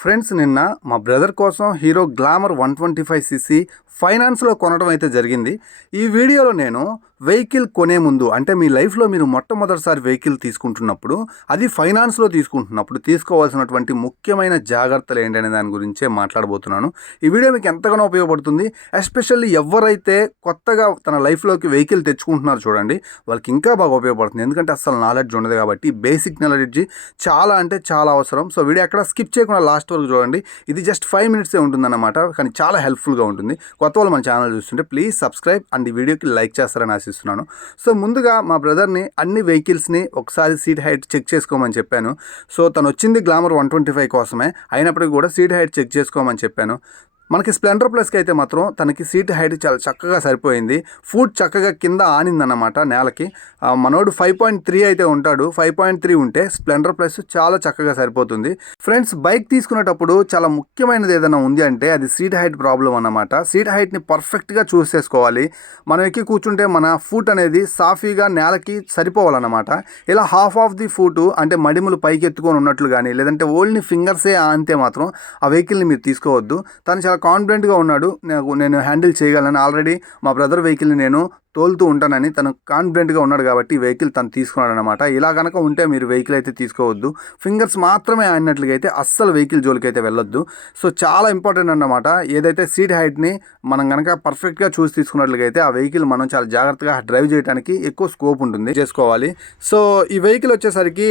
Friends నిన్న మా brother కోసం Hero Glamour one twenty five CC ఫైనాన్స్లో కొనడం అయితే జరిగింది. ఈ వీడియోలో నేను వెహికల్ కొనే ముందు అంటే మీ లైఫ్లో మీరు మొట్టమొదటిసారి వెహికల్ తీసుకుంటున్నప్పుడు అది ఫైనాన్స్లో తీసుకుంటున్నప్పుడు తీసుకోవాల్సినటువంటి ముఖ్యమైన జాగ్రత్తలు ఏంటనే దాని గురించే మాట్లాడబోతున్నాను. ఈ వీడియో మీకు ఎంతగానో ఉపయోగపడుతుంది. ఎస్పెషల్లీ ఎవరైతే కొత్తగా తన లైఫ్లోకి వెహికల్ తెచ్చుకుంటున్నారో చూడండి వాళ్ళకి ఇంకా బాగా ఉపయోగపడుతుంది. ఎందుకంటే అసలు నాలెడ్జ్ ఉండదు కాబట్టి బేసిక్ నాలెడ్జ్ చాలా అంటే చాలా అవసరం. సో వీడియో ఎక్కడ స్కిప్ చేయకుండా లాస్ట్ వరకు చూడండి. ఇది జస్ట్ ఫైవ్ మినిట్సే ఉంటుందన్నమాట. కానీ చాలా హెల్ప్ఫుల్గా ఉంటుంది. కొత్త వాళ్ళు మన ఛానల్ చూస్తుంటే ప్లీజ్ సబ్స్క్రైబ్ అండ్ ఈ వీడియోకి లైక్ చేస్తారని ఆశిస్తున్నాను. సో ముందుగా మా బ్రదర్ని అన్ని వెహికల్స్ని ఒకసారి సీట్ హైట్ చెక్ చేసుకోమని చెప్పాను. సో తను వచ్చింది గ్లామర్ వన్ ట్వంటీ ఫైవ్ కోసమే. అయినప్పటికీ కూడా సీట్ హైట్ చెక్ చేసుకోమని చెప్పాను. మనకి స్ప్లెండర్ ప్లస్కి అయితే మాత్రం తనకి సీట్ హైట్ చాలా చక్కగా సరిపోయింది. ఫుడ్ చక్కగా కింద ఆనిందన్నమాట నేలకి. మనోడు ఫైవ్ పాయింట్ త్రీ అయితే ఉంటాడు. ఫైవ్ పాయింట్ త్రీ ఉంటే స్ప్లెండర్ ప్లస్ చాలా చక్కగా సరిపోతుంది. ఫ్రెండ్స్ బైక్ తీసుకునేటప్పుడు చాలా ముఖ్యమైనది ఏదైనా ఉంది అంటే అది సీట్ హైట్ ప్రాబ్లం అన్నమాట. సీట్ హైట్ని పర్ఫెక్ట్గా చూస్ చేసుకోవాలి. మనం ఎక్కి కూర్చుంటే మన ఫుట్ అనేది సాఫీగా నేలకి సరిపోవాలన్నమాట. ఇలా హాఫ్ ఆఫ్ ది ఫుట్ అంటే మడిములు పైకి ఎత్తుకొని ఉన్నట్లు కానీ లేదంటే ఓన్లీ ఫింగర్సే అంతే మాత్రం ఆ వెహికల్ని మీరు తీసుకోవద్దు. తను చాలా కాన్ఫిడెంట్గా ఉన్నాడు. నాకు నేను హ్యాండిల్ చేయగలను. ఆల్రెడీ మా బ్రదర్ వెహికల్ని నేను తోలుతూ ఉంటానని తను కాన్ఫిడెంట్గా ఉన్నాడు కాబట్టి వెహికల్ తను తీసుకున్నాడు అనమాట ఇలా కనుక ఉంటే మీరు వెహికల్ అయితే తీసుకోవద్దు. ఫింగర్స్ మాత్రమే ఆడినట్లుగా అయితే అస్సలు వెహికల్ జోలికి అయితే వెళ్ళొద్దు. సో చాలా ఇంపార్టెంట్ అన్నమాట. ఏదైతే సీట్ హైట్ని మనం కనుక పర్ఫెక్ట్గా చూసి తీసుకున్నట్లుగా అయితే ఆ వెహికల్ మనం చాలా జాగ్రత్తగా డ్రైవ్ చేయడానికి ఎక్కువ స్కోప్ ఉంటుంది. చేసుకోవాలి. సో ఈ వెహికల్ వచ్చేసరికి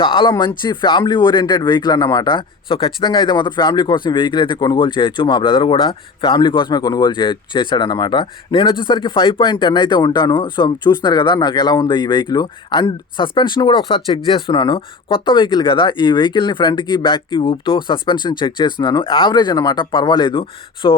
చాలా మంచి ఫ్యామిలీ ఓరియంటెడ్ వెహికల్ అన్నమాట. సో ఖచ్చితంగా అయితే మాత్రం ఫ్యామిలీ కోసం వెహికల్ అయితే కొనుగోలు చేయొచ్చు. మా బ్రదర్ కూడా ఫ్యామిలీ కోసమే కొనుగోలు చే చేశాడనమాట నేను వచ్చేసరికి ఫైవ్ పాయింట్ టెన్ అయితే ఉంటాను. సో చూస్తున్నారు కదా నాకు ఎలా ఉందో ఈ వెహికల్. అండ్ సస్పెన్షన్ కూడా ఒకసారి చెక్ చేస్తున్నాను. కొత్త వెహికల్ కదా ఈ వెహికల్ని ఫ్రంట్కి బ్యాక్కి ఊపుతో సస్పెన్షన్ చెక్ చేస్తున్నాను. యావరేజ్ అనమాట పర్వాలేదు. సో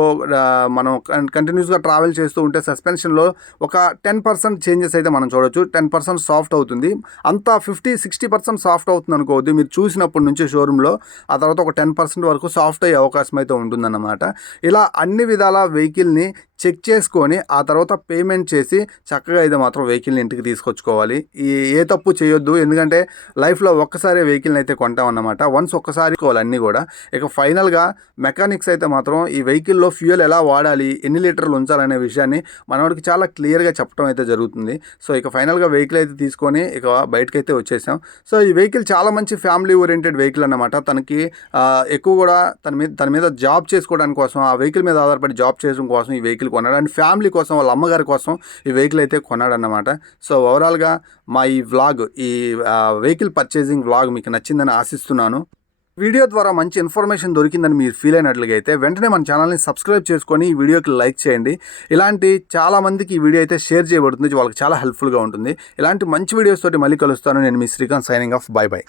మనం కంటిన్యూస్గా ట్రావెల్ చేస్తూ ఉంటే సస్పెన్షన్లో ఒక టెన్ పర్సెంట్ చేంజెస్ అయితే మనం చూడొచ్చు. టెన్ పర్సెంట్ సాఫ్ట్ అవుతుంది. అంతా ఫిఫ్టీ సిక్స్టీ పర్సెంట్ సాఫ్ట్ అవుతుంది అనుకోవద్దు. మీరు చూసినప్పటి నుంచి షోరూంలో ఆ తర్వాత ఒక టెన్ పర్సెంట్ వరకు సాఫ్ట్ అయ్యే అవకాశం అయితే ఉంటుందన్నమాట. ఇలా అన్ని విధాల వెహికల్ని చెక్ చేసుకొని ఆ తర్వాత పేమెంట్ చేసి చక్కగా అయితే మాత్రం వెహికల్ని ఇంటికి తీసుకొచ్చుకోవాలి. ఈ ఏ తప్పు చేయొద్దు. ఎందుకంటే లైఫ్లో ఒక్కసారి వెహికల్ని అయితే కొంటామన్నమాట వన్స్ ఒక్కసారి అన్నీ కూడా. ఇక ఫైనల్గా మెకానిక్స్ అయితే మాత్రం ఈ వెహికల్లో ఫ్యూయల్ ఎలా వాడాలి ఎన్ని లీటర్లు ఉంచాలనే విషయాన్ని మనవాడికి చాలా క్లియర్గా చెప్పడం అయితే జరుగుతుంది. సో ఇక ఫైనల్గా వెహికల్ అయితే తీసుకొని ఇక బయటకు అయితే వచ్చేసాం. సో ఈ వెహికల్ చాలా మంచి ఫ్యామిలీ ఓరియంటెడ్ వెహికల్ అన్నమాట. తనకి ఎక్కువ కూడా తన మీద తన మీద జాబ్ చేసుకోవడానికి కోసం ఆ వెహికల్ మీద ఆధారపడి జాబ్ చేయడం కోసం ఈ వెహికల్ కొన్నాడు. అండ్ ఫ్యామిలీ కోసం వాళ్ళ అమ్మగారి కోసం ఈ వెహికల్ అయితే కొన్నాడు అన్నమాట సో ఓవరాల్గా మా ఈ వ్లాగ్ ఈ వెహికల్ పర్చేసింగ్ వ్లాగ్ మీకు నచ్చిందని ఆశిస్తున్నాను. వీడియో ద్వారా మంచి ఇన్ఫర్మేషన్ దొరికిందని మీరు ఫీల్ అయినట్లుగా అయితే వెంటనే మన ఛానల్ని సబ్స్క్రైబ్ చేసుకొని ఈ వీడియోకి లైక్ చేయండి. ఇలాంటి చాలామందికి ఈ వీడియో అయితే షేర్ చేయబడుతుంది. వాళ్ళకి చాలా హెల్ప్ఫుల్గా ఉంటుంది. ఇలాంటి మంచి వీడియోస్ తోటి మళ్ళీ కలుస్తాను. నేను మీ Srikanth signing off. Bye bye.